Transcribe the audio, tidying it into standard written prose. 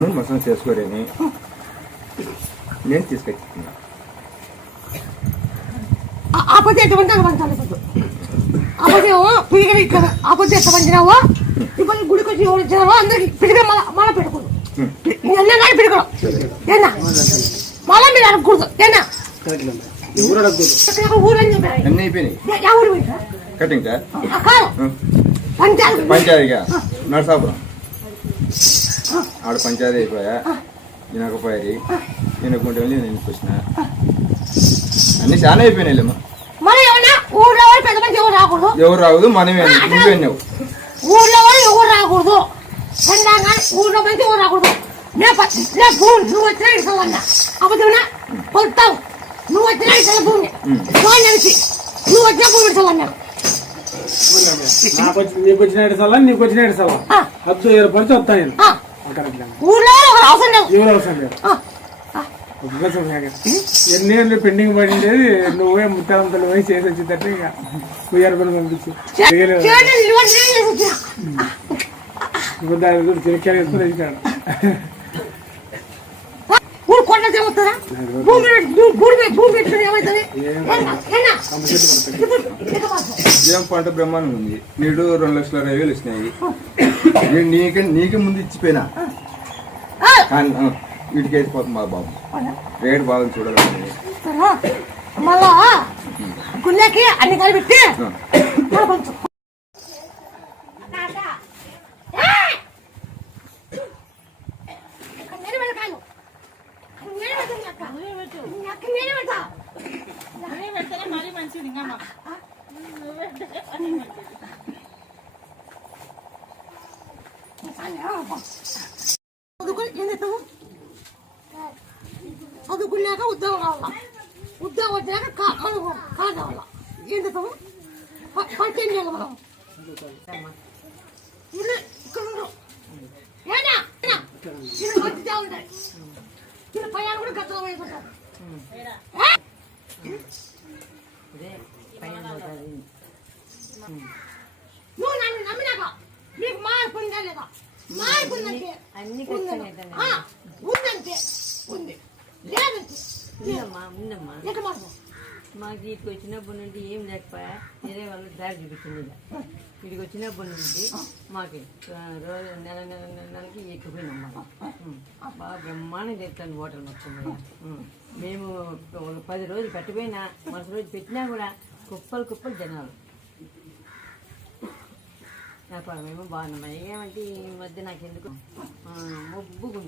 మసం చేసుకోరని నేను తీసుకొచ్చుకున్నా. ఆపత్తి ఎటువంటి పిడిగలు ఇక్కడ ఆపత్తి ఎట్లా పంచినావో ఇప్పుడు గుడికి వచ్చి ఎవరు ఇచ్చినావో అందరికి పిడిగ మళ్ళా పెట్టుకోదు కానీ పిడిగలు ఏనా మళ్ళా మీరు అడగకూడదు ఏనా ఊరని అన్నీ అయిపోయినాయి. ఊరు కటింగ్ పంచాయతీ పంచాయతీగా నరసాపురం ఆడ పంచాయతీ అయిపోయా వినకపోయారు వినకుంటే వెళ్ళి నేను వచ్చిన అన్ని చాలా అయిపోయినాయిలేమ్మా. ఎవరు రాకూడదు మనమే నువ్వు వెళ్ళావు ఊర్లో ఎవరు రాకూడదు ఊర్లో మంచి ఎవరు రాకూడదు నువ్వు వచ్చినా ఇస్తావన్నా అబద్ధమన్నా పొలుతావు నువ్వు వచ్చినా ఇస్తా భూమి నడిచి నువ్వు వచ్చినా భూమి ఇస్తావన్నా నీకు వచ్చిన ఏడుసాలా నీకు వచ్చిన ఏడుసాలా హద్దు ఏర్పరిచి వస్తాను ఊర్లో అవసరం లేదు ఎవరు అవసరం లేదు. ఎన్ని ఏళ్ళు పెండింగ్ పడిండేది నువ్వే ముత్తాలంతలు పోయి చేసి వచ్చిందంటే ఇక ఉయ్యారు పని పంపించి ఇప్పుడు దాని కూడా చిరక్కాయలు వేసుకుని వేసాడు. ఏం పంట బ్రహ్మాండం ఉంది. నీడు 2,20,000 వచ్చినాయి. నీకే ముందు ఇచ్చిపోయినా వీటికి అయిపోతుంది మా బాబు రేటు బాగా చూడాలి. మళ్ళా గుళ్ళకి అన్ని కలిపెట్టి మరీ మంచిది చదువుకున్నాక ఉద్యోగం కావాలా ఉద్యోగం వచ్చినాక కాదు కావాలా ఏం చెప్తాము పంచేం చేయాలి మనం ఇల్లు ఇక్కడ ఉండవు ఏనా ఇల్లు మంచిదే ఉంటాయి ఇల్లు పైన కూడా గద్దలు వేసుకుంటారు నువ్వు నన్ను నమ్మినాక నీకు మార్పు ఉందా లేదా మార్పు ఉందంటే ఉందంటే ఉంది లేదంటే ఉందమ్మా మాకు వీటికి వచ్చినప్పటి నుండి ఏం లేకపోయా వేరే వాళ్ళు దారి చూపించింది. వీటికి వచ్చినప్పటి నుండి మాకు రోజు నెలకి ఎక్కిపోయినమ్మా బాగా బ్రహ్మాండం చెప్తాను హోటల్ మొత్తం. మేము 10 రోజులు పెట్టిపోయినా మరుసటి రోజు పెట్టినా కూడా కుప్పలు జనాలు వ్యాపారం ఏమో బాగున్నాయి. ఏమంటే ఈ మధ్య నాకు ఎందుకు మొబ్బుకుంటుంది.